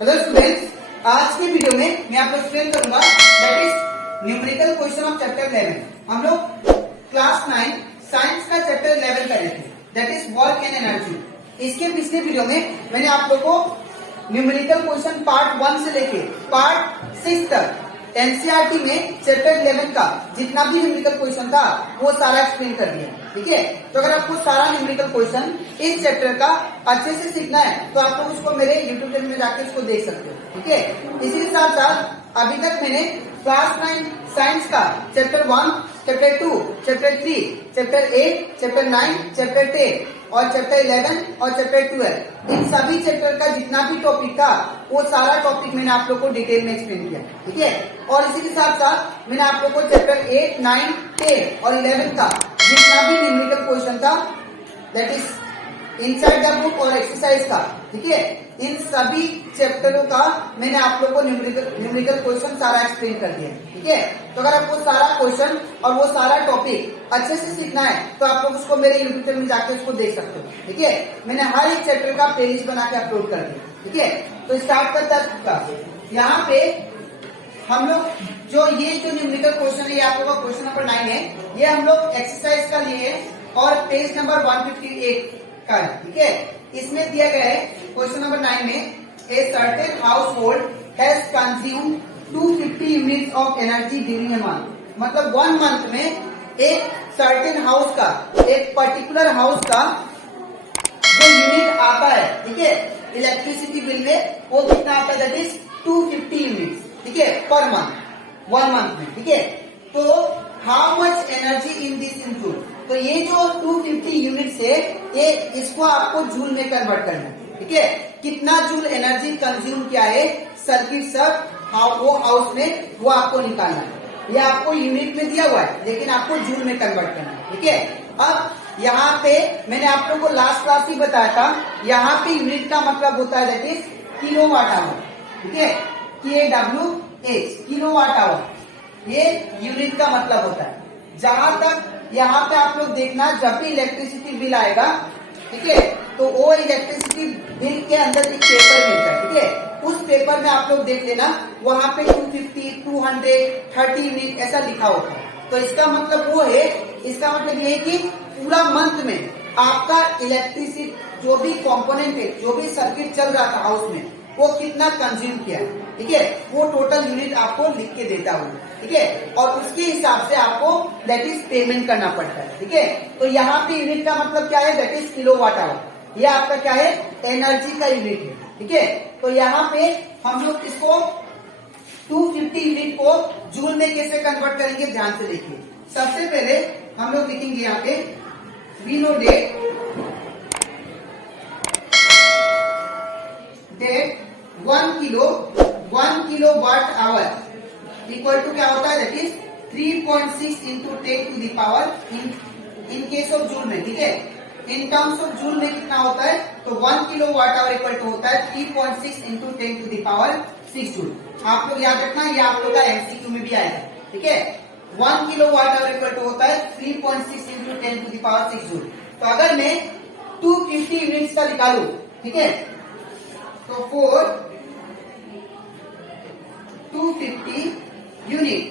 Hello students, आज के video में मैं आपको एक्सप्लेन करूंगा that is numerical question of chapter 11। हम लोग क्लास 9 साइंस का चैप्टर 11 कर रहे थे that is work and energy. इसके पिछले वीडियो में मैंने आप लोगों को न्यूमेरिकल क्वेश्चन पार्ट 1 से लेके पार्ट 6 तक एनसीईआरटी में चैप्टर 11 का जितना भी न्यूमेरिकल क्वेश्चन था वो सारा एक्सप्लेन कर दिया। ठीक है, तो अगर आपको सारा न्यूमेरिकल क्वेश्चन इस चैप्टर का अच्छे से सीखना है तो आप लोग उसको मेरे यूट्यूब चैनल में जाकर उसको देख सकते हो। ठीक है, इसी के साथ साथ अभी तक मैंने क्लास 9 साइंस का chapter 1, chapter 2, chapter 3, chapter 8, chapter 9, chapter 10 और चैप्टर 11 और चैप्टर 12 इन सभी चैप्टर का जितना भी टॉपिक था वो सारा टॉपिक मैंने आप लोग को डिटेल में एक्सप्लेन किया। ठीक है, और इसी के साथ साथ मैंने आप लोग को चैप्टर 8, 9, 10 और 11 का जितना भी न्यूमेरिकल क्वेश्चन था that is inside the book और एक्सरसाइज का, ठीक है, इन सभी चैप्टरों का मैंने आप लोग को न्यूमेरिकल क्वेश्चन सारा एक्सप्लेन कर दिया। ठीक है, तो अगर आपको सारा क्वेश्चन और वो सारा टॉपिक अच्छे से सीखना है तो आप लोग उसको मेरे यूट्यूब चैनल में जाकर उसको देख सकते हो। ठीक है, मैंने हर एक चैप्टर का प्लेलिस्ट बना के अपलोड कर दिया। ठीक है, तो स्टार्ट करता है। यहाँ पे हम लोग जो न्यूमेरिकल क्वेश्चन है, आप लोगों का क्वेश्चन नंबर 9 है, ये हम लोग एक्सरसाइज का लिए और पेज नंबर 158 का है। ठीक है, इसमें दिया गया है क्वेश्चन नंबर 9 में a certain house hold has consume 250 units of energy during a month. मतलब 1 मंथ में एक सर्टेन हाउस का, एक पर्टिकुलर हाउस का जो यूनिट आता है, ठीक है, इलेक्ट्रिसिटी बिल में वो कितना आता है दैट इज 250 यूनिट्स। ठीक है, पर मंथ 1 मंथ में। ठीक है, तो how much energy in this in joule. तो ये जो 250 यूनिट्स है ये इसको आपको जूल में कन्वर्ट करना है। ठीक है, कितना जूल एनर्जी कंज्यूम किया है सर्किट सब वो हाउस में वो आपको निकालना है। ये आपको यूनिट में दिया हुआ है लेकिन आपको जूल में कन्वर्ट करना है। ठीक है, अब यहाँ पे मैंने आप लोगों को लास्ट क्लास ही बताया था, यहाँ पे यूनिट का मतलब होता है दैट इज किलोवाट आवर। ठीक है, KWH किलोवाट आवर ये यूनिट का मतलब होता है। जहां तक यहाँ पे आप लोग देखना, जब भी इलेक्ट्रिसिटी बिल आएगा, ठीक है, तो वो इलेक्ट्रिसिटी बिल के अंदर एक पेपर मिलता है। ठीक है, उस पेपर में आप लोग देख लेना, वहां पे 250, 200, 30 यूनिट ऐसा लिखा होता है। तो इसका मतलब वो है, इसका मतलब ये है कि पूरा मंथ में आपका इलेक्ट्रिसिटी जो भी कंपोनेंट है, जो भी सर्किट चल रहा था हाउस में, वो कितना कंज्यूम किया है। ठीक है, वो टोटल यूनिट आपको लिख के देता हूँ। ठीक है, और उसके हिसाब से आपको दैट इज पेमेंट करना पड़ता है। ठीक है, तो यहाँ पे यूनिट का मतलब क्या है दैट इज किलोवाट आवर। ये आपका क्या है, एनर्जी का यूनिट है। ठीक है, तो यहाँ पे हम लोग इसको 250 यूनिट को जूल में कैसे कन्वर्ट करेंगे ध्यान से देखिए। सबसे पहले हम लोग लिखेंगे यहाँ पे we know that 1 kilowatt hour equal to क्या होता है that is 3.6 into 10 to the power in case of joule में। ठीक है, इन टर्म्स ऑफ जूल में कितना होता है, तो 1 किलोवाट आवर इक्वल टू होता है 3.6 into 10 to the power 6 joule. आप लोग याद रखना, ये आप लोग का एमसीक्यू में भी आएगा। ठीक है, 1 किलोवाट आवर इक्वल टू होता है 3.6 into 10 to the power 6 joule. तो अगर मैं 250 यूनिट्स का निकालू, ठीक है, तो 250 यूनिट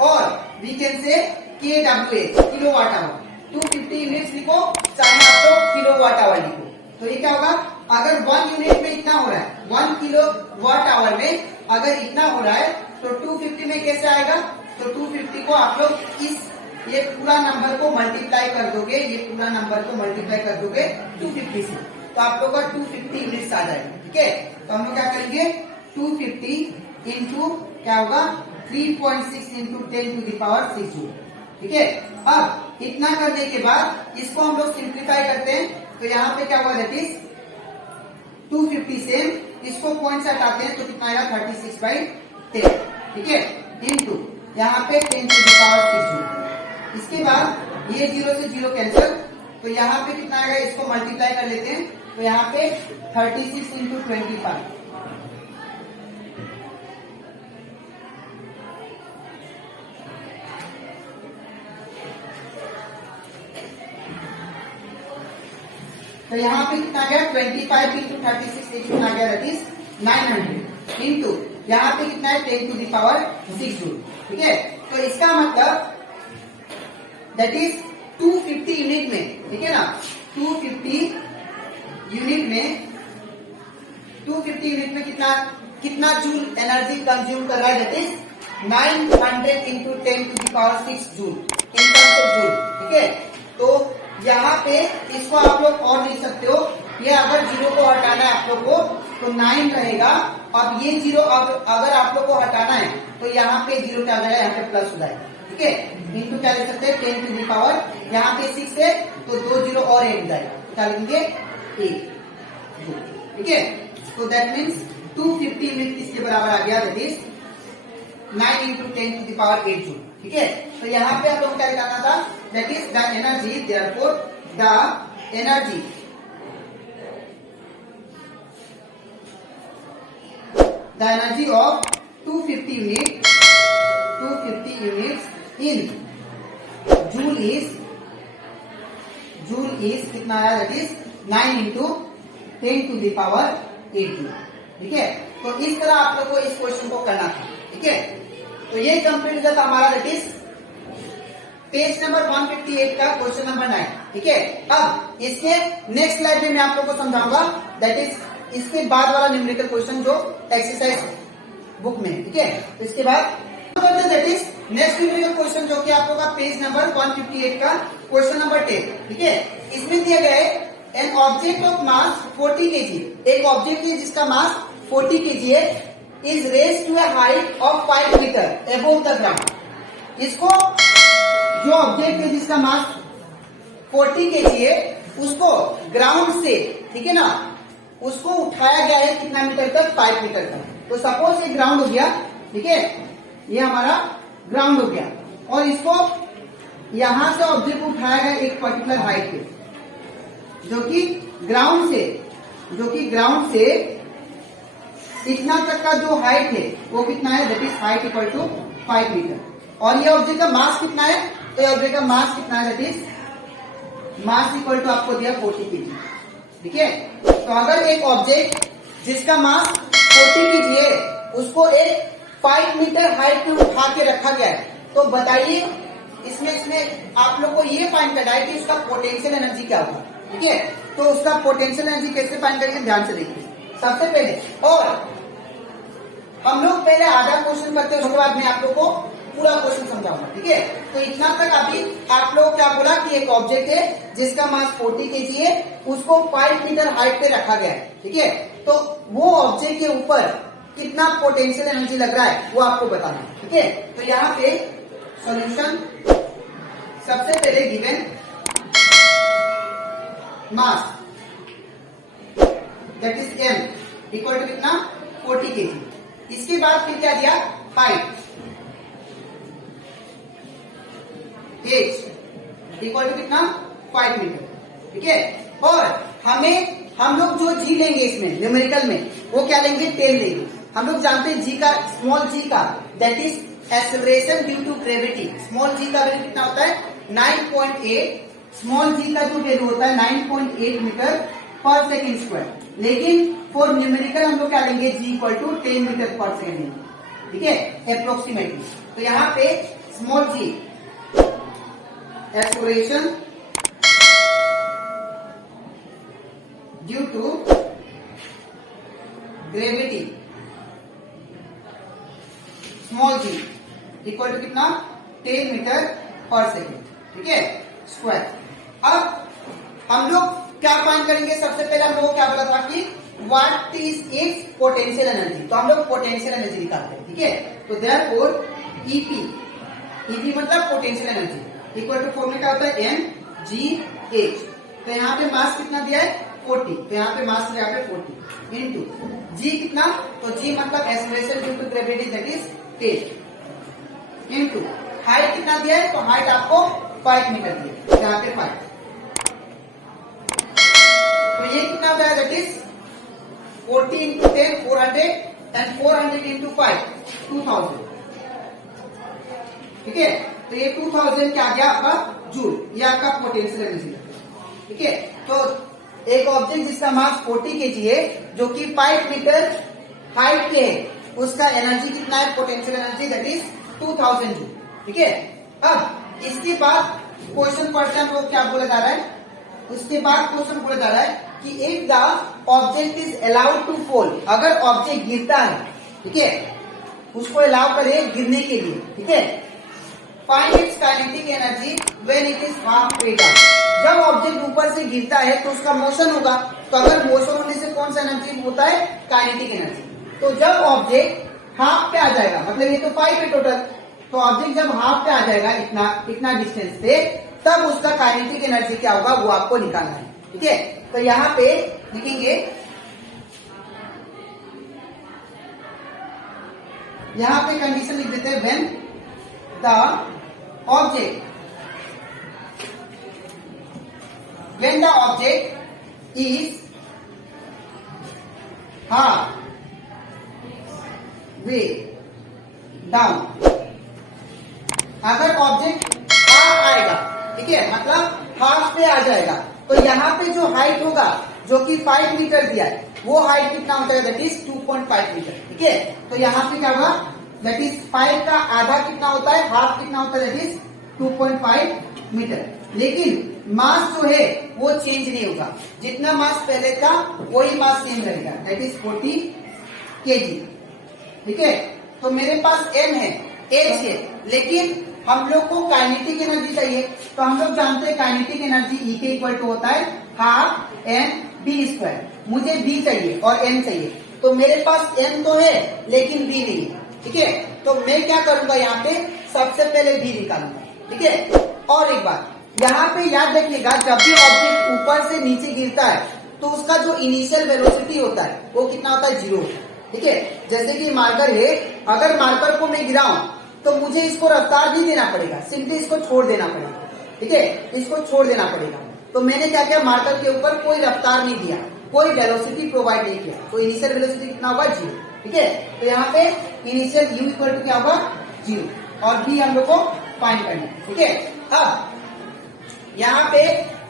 और we can say KWH kilowatt hour. 250 units लिखो चाहे आप लोग किलोवाट आवर लिखो। तो ये क्या होगा, अगर 1 यूनिट में इतना हो रहा है, 1 किलोवाट आवर में अगर इतना हो रहा है तो 250 में कैसे आएगा, तो 250 को आप लोग ये पूरा नंबर को मल्टीप्लाई कर दोगे, ये पूरा नंबर को मल्टीप्लाई कर दोगे 250 से, तो आप लोग का 250 यूनिट्स आ जाएगा। ठीक है, तो हम लोग क्या करेंगे 250 इंटू क्या होगा 3.6 into 10 to the power 6 joule. ठीक है, अब इतना करने के बाद इसको हम लोग सिंप्लीफाई करते हैं, तो यहाँ पे क्या होगा दैट इज 250 से इसको पॉइंट से हटाते हैं तो कितना आएगा 36/10। ठीक है, इंटू यहाँ पे 10 टू द पावर 6 जूल। इसके बाद ये 0 से 0 कैंसिल, तो यहाँ पे कितना आएगा, इसको मल्टीप्लाई कर लेते हैं, तो यहाँ पे 36 इंटू 25। तो यहाँ पे कितना गया 25 इंटू 36 गया दैट इज 900 इंटू यहाँ पे कितना है 10 टू द पावर 6 जूल। ठीक है, तो इसका मतलब दैट इज 250 यूनिट में, ठीक है ना, 250 यूनिट में कितना जूल एनर्जी कंज्यूम कर रहा है, that is 900 into 10 to the power 6 joule in terms of joule. ठीक है, तो यहाँ पे इसको आप लोग और लिख सकते हो, ये अगर जीरो को हटाना है आप लोग को तो 9 रहेगा। अब ये जीरो अगर आप लोग को हटाना है तो यहाँ पे जीरो क्या हो जाएगा, यहाँ पे प्लस हो जाएगा। ठीक है, इंटू क्या लिख सकते हैं 10 टू द पावर, यहाँ पे 6 है तो 2 जीरो और 1 जाएगा, क्या लिखेंगे 1। ठीक है, तो दैट मीन्स 250 यूनिट किसके बराबर आ गया, that is 9 into 10 to the power 8 joule. ठीक है, तो यहाँ पे आप लोग क्या निकालना था, that is the energy, therefore the energy of 250 units in joule is कितना आया, that is 9 into 10 to the power 8 joule. ठीक है, तो इस तरह आप लोग को इस क्वेश्चन को करना था। ठीक है, तो ये कंप्लीट था हमारा दैट इज पेज नंबर 158 का क्वेश्चन नंबर 9। ठीक है, अब इसके नेक्स्ट स्लाइड में मैं आप लोग को समझाऊंगा दैट इज इसके बाद वाला न्यूमेरिकल क्वेश्चन जो एक्सरसाइज बुक में। ठीक है, तो इसके बाद that is next numerical question जो कि आप लोग का पेज नंबर 158 का क्वेश्चन नंबर 10। ठीक है, इसमें दिया गया है an object of mass 40 kg, एक ऑब्जेक्ट है जिसका मास 40 kg है, is raise to a height of 5 metre above the ground. इसको जो ऑब्जेक्ट है जिसका मास 40 kg है उसको ग्राउंड से, ठीक है ना, उसको उठाया गया है कितना मीटर तक, 5 मीटर तक। तो सपोज ये ग्राउंड हो गया, ठीक है, ये हमारा ग्राउंड हो गया और इसको यहां से ऑब्जेक्ट को उठाया गया एक पर्टिकुलर हाइट पे, जो कि ग्राउंड से इतना तक का जो हाइट है वो कितना है, that is height equal to 5 metre. और ये ऑब्जेक्ट का मास कितना है, तो ये ऑब्जेक्ट का मास कितना है, that is mass equal to आपको दिया 40 kg। ठीक है, तो अगर एक ऑब्जेक्ट जिसका मास 40 kg है उसको एक 5 मीटर हाइट पे उठा के रखा गया है, तो बताइए इसमें आप लोग को ये फाइंड करना है कि उसका पोटेंशियल एनर्जी क्या होगा। ठीक है, तो उसका पोटेंशियल एनर्जी कैसे फाइंड करेंगे, ध्यान से देखिए। सबसे पहले और हम लोग पहले आधा क्वेश्चन करते हैं, उसके बाद मैं आप लोग को पूरा क्वेश्चन समझाऊंगा। ठीक है, तो इतना तक अभी आप लोग क्या बोला कि एक ऑब्जेक्ट है जिसका मास 40 kg है, उसको 5 मीटर हाइट पे रखा गया है। ठीक है, तो वो ऑब्जेक्ट के ऊपर कितना पोटेंशियल एनर्जी लग रहा है वो आपको बताना है। ठीक है, तो यहाँ पे सॉल्यूशन, सबसे पहले given mass that is m equal to कितना 40 kg, इसके बाद फिर क्या दिया, हाइट h इक्वल टू कितना 5 मीटर। ठीक है, और हम लोग जो g लेंगे इसमें न्यूमेरिकल में वो क्या लेंगे, 10 लेंगे। हम लोग जानते हैं g का, स्मॉल g का that is acceleration due to gravity. Small g का वैल्यू कितना होता है 9.8, स्मॉल g का जो वैल्यू होता है 9.8 मीटर पर सेकेंड स्क्वायर। लेकिन फॉर न्यूमेरिकल हम लोग क्या लेंगे, g इक्वल टू 10 मीटर पर सेकेंड। ठीक है, अप्रोक्सीमेटली। तो यहाँ पे small g acceleration due to gravity, small g equal to कितना 10 मीटर पर सेकेंड। ठीक है, स्क्वायर। अब हम लोग क्या फाइंड करेंगे, सबसे पहले हम लोग क्या बोला था कि what is it's potential energy, तो हम लोग पोटेंशियल एनर्जी निकालते हैं। ठीक है, तो देयरफॉर ईपी मतलब potential energy equal to formula क्या होता है mgh। तो यहाँ पे मास कितना दिया है 40, तो यहाँ पे मास दिया है 40 इंटू g कितना, तो g मतलब acceleration due to gravity that is 10 into height कितना दिया है, तो हाइट आपको 5 मीटर दिया, यहाँ पे 5, तो ये कितना होता है, that is 40 into 10 400 and 400 into 5 2000। ठीक है, तो ये 2000 क्या आ गया आपका जूल, ये आपका पोटेंशियल एनर्जी। ठीक है, तो एक ऑब्जेक्ट जिसका मास 40 केजी है, जो कि 5 मीटर हाइट के है, उसका एनर्जी कितना है, potential energy that is 2000 joule. ठीक है, अब इसके बाद क्वेश्चन पढ़ते हैं, वो क्या बोला जा रहा है। उसके बाद क्वेश्चन बोला जा रहा है कि if the object is allowed to fall, अगर ऑब्जेक्ट गिरता है, ठीक है, उसको अलाउ करे गिरने के लिए, ठीक है, find its kinetic energy when it is half way down. जब ऑब्जेक्ट ऊपर से गिरता है तो उसका मोशन होगा, तो अगर मोशन होने से कौन सा एनर्जी होता है, काइनेटिक एनर्जी। तो जब ऑब्जेक्ट हाफ पे आ जाएगा, मतलब ये तो 5 है टोटल, तो ऑब्जेक्ट जब हाफ पे आ जाएगा इतना डिस्टेंस पे, तब उसका काइनेटिक एनर्जी क्या होगा वो आपको निकालना है। ठीक है, तो यहाँ पे लिखेंगे, यहाँ पे कंडीशन लिख देते हैं, when the object is half way down. अगर ऑब्जेक्ट हाफ आएगा, ठीक है, मतलब हाफ पे आ जाएगा, तो यहाँ पे जो हाइट होगा, जो कि 5 मीटर दिया है, वो हाइट कितना होता है, दैट इज 2.5 मीटर। ठीक है, तो यहाँ पे क्या होगा, दैट इज 5 का आधा कितना होता है, हाफ कितना होता है, दैट इज 2.5 मीटर। लेकिन मास जो है वो चेंज नहीं होगा, जितना मास पहले था वही मास चेंज रहेगा, दैट इज 40 केजी। ठीक है, तो मेरे पास m है, h है, लेकिन हम लोग को काइनेटिक एनर्जी चाहिए, तो हम लोग जानते हैं काइनेटिक एनर्जी E के इक्वल टू होता है हाफ m b स्क्वायर। मुझे b चाहिए और m चाहिए, तो मेरे पास m तो है लेकिन b नहीं है। ठीक है, तो मैं क्या करूंगा, यहाँ पे सबसे पहले b निकालूंगा। ठीक है, और एक बात यहाँ पे याद रखिएगा, जब भी ऑब्जेक्ट ऊपर से नीचे गिरता है तो उसका जो इनिशियल वेलोसिटी होता है वो कितना होता है, 0 होता है। ठीक है, जैसे कि मार्कर है, अगर मार्कर को मैं गिराऊं तो मुझे इसको रफ्तार नहीं देना पड़ेगा, सिंपली इसको छोड़ देना पड़ेगा। ठीक है, इसको छोड़ देना पड़ेगा। तो मैंने क्या किया, मार्कर के ऊपर कोई रफ्तार नहीं दिया, कोई वेलोसिटी प्रोवाइड नहीं किया, तो इनिशियल वेलोसिटी कितना होगा, 0। ठीक है, तो यहाँ पे इनिशियल u इक्वल टू क्या होगा, 0, और b हम लोग को फाइंड करना है। ठीक है, अब यहाँ पे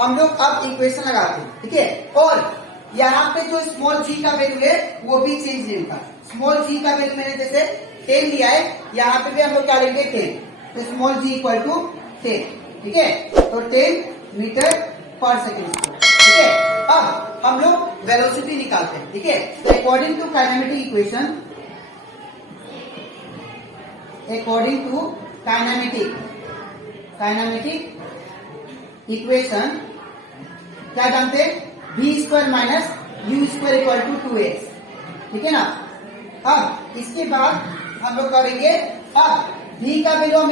हम लोग अब इक्वेशन लगाते हैं। ठीक है, और यहाँ पे जो स्मॉल g का वैल्यू है वो भी चेंज नहीं होगा। स्मॉल g का वैल्यू मैंने जैसे 10 लिया है, यहाँ पे भी हम लोग क्या लेंगे, 10, तो स्मॉल g इक्वल टू 10। ठीक है, तो 10 मीटर पर सेकेंड स्क्वायर। ठीक है, अब हम लोग वेलोसिटी निकालते हैं। ठीक है, तो according to kinematic equation, according to kinematic equation क्या जानते हैं, v square minus u square equal to 2x। ठीक है ना, अब इसके बाद हम लोग करेंगे, अब v का वैल्यू हम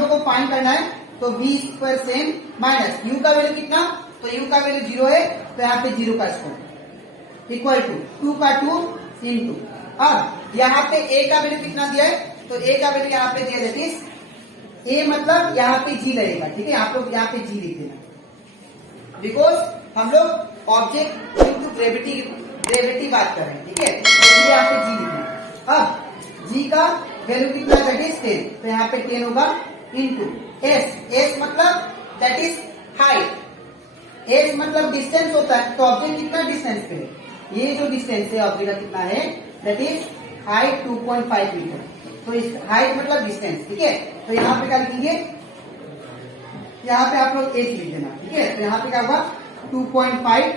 लोग को फाइंड करना है, तो v square same minus u का वैल्यू कितना, तो u का वैल्यू 0 है, तो यहाँ पे 0 का स्क्वायर इक्वल टू 2 का 2 इंटू, अब यहाँ पे a का वैल्यू कितना दिया है, तो a का वैल्यू यहाँ पे दिया दैट इज a, मतलब यहाँ पे g लगेगा। ठीक है, आप लोग यहाँ पे g लिख देना, बिकॉज हम लोग ऑब्जेक्ट ड्यू टू ग्रेविटी बात कर रहे हैं। ठीक है, इसलिए यहाँ पे g लिखना। अब g का वैल्यू कितना है, दैट इज 10, तो यहाँ पे 10 होगा इंटू s मतलब दैट इज हाइट, s मतलब डिस्टेंस होता है, तो ऑब्जेक्ट कितना डिस्टेंस पे है, ये जो डिस्टेंस है ऑब्जेक्ट का कितना है, दैट इज हाइट 2.5 मीटर, तो इस हाइट मतलब डिस्टेंस। ठीक है, तो यहाँ पे क्या लिखेंगे, यहाँ पे आप लोग h लिख देना। ठीक है, तो यहाँ पे क्या होगा 2.5।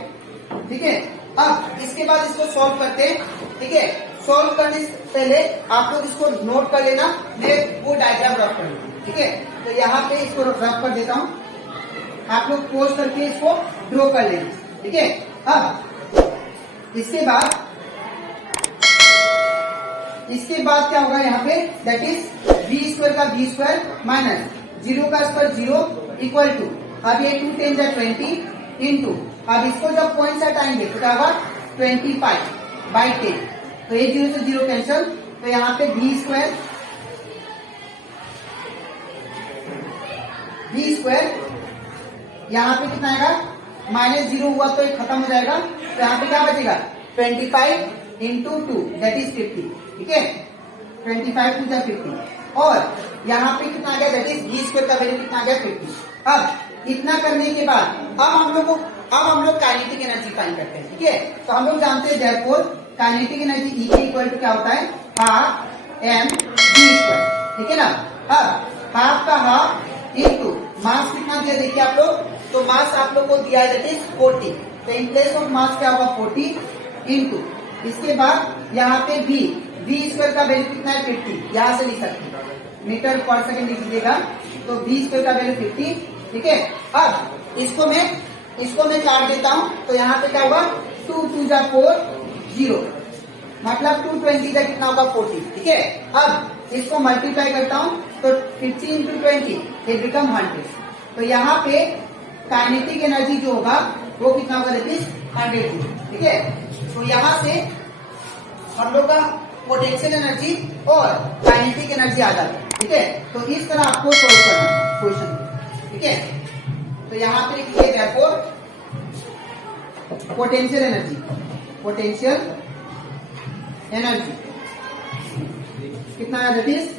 ठीक है, अब इसके बाद इसको सॉल्व करते हैं। ठीक है, सॉल्व करने से पहले आप लोग इसको नोट कर लेना, मैं वो डायग्राम रफ कर लूंगा। ठीक है, तो यहाँ पे इसको रफ कर देता हूँ, आप लोग पोज करके इसको ड्रॉ कर लेना। ठीक है, अब इसके बाद क्या होगा, यहाँ पे दैट इज v स्क्वायर का v स्क्वायर माइनस 0 का स्क्वायर 0 इक्वल टू, अब ये 2 10 जा 20 इंटू, अब इसको जब पॉइंट से हटाएंगे तो क्या होगा 25/10, तो ये 0 से 0 कैंसिल, तो यहाँ पे v स्क्वायर यहाँ पे कितना आएगा, -0 हुआ तो ये खत्म हो जाएगा, तो यहाँ पे क्या बचेगा 25 इंटू 2 दैट इज 50। ठीक है, 25 टू 50, और यहाँ पे कितना आ गया, दैट इज v स्क्वायर का वैल्यू कितना आ गया 50। अब इतना करने के बाद अब हम लोग को अब हम लोग काइनेटिक एनर्जी फाइंड करते हैं, ठीक है। तो हम लोग जानते हैं देयरफॉर काइनेटिक एनर्जी E के इक्वल टू क्या होता है, हाफ एम वी स्क्वायर, ठीक है ना। अब हाफ का हाफ इंटू मास कितना दिया देखिए आप लोग, तो मास आप लोग को दिया है दैट इज 40, तो इन प्लेस ऑफ मास क्या होगा 40 इंटू, इसके बाद यहाँ पे वी स्क्वायर का वैल्यू कितना है 50, यहाँ से लिख सकते हैं मीटर पर सेकंड लिख दीजिएगा, तो वी स्क्वायर का वैल्यू 50, ठीक है। अब इसको मैं काट देता हूं, तो यहाँ पे क्या होगा 2 2 जा 4 0, मतलब 220 का कितना होगा 40, ठीक है। अब इसको मल्टीप्लाई करता हूं, तो 50 इंटू 20 इट बिकम 100, तो यहाँ पे काइनेटिक एनर्जी जो होगा वो कितना होगा दैट इज 100 जूल, ठीक है। तो यहाँ से हम लोग का पोटेंशियल एनर्जी और काइनेटिक एनर्जी आ जाती है, ठीक है। तो इस तरह आपको सोल्व करना है क्वेश्चन, ठीक है। तो यहाँ पे लिखिए देयरफॉर पोटेंशियल एनर्जी कितना है दैट इज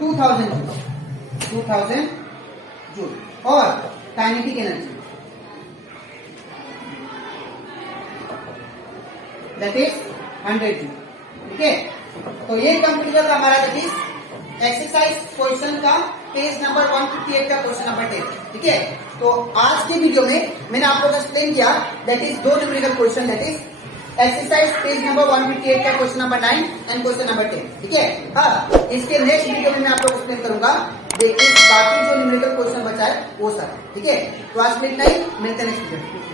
2000 जूल और kinetic energy that is 100 joule, ठीक है। तो ये कंप्लीट होगा हमारा दैट इज एक्सरसाइज क्वेश्चन का पेज नंबर 158 का क्वेश्चन नंबर 10, ठीक है। तो आज के वीडियो में मैंने आप लोगों को एक्सप्लेन किया that is 2 numerical question, that is exercise page number 158 का question number 9 and question number 10, ठीक है। हाँ, इसके नेक्स्ट वीडियो में मैं आप लोगों को एक्सप्लेन करूंगा देखिए बाकी जो न्यूमेरिकल क्वेश्चन बचा है वो सब, ठीक है। तो आज में इतना ही, मिलते हैं नेक्स्ट वीडियो।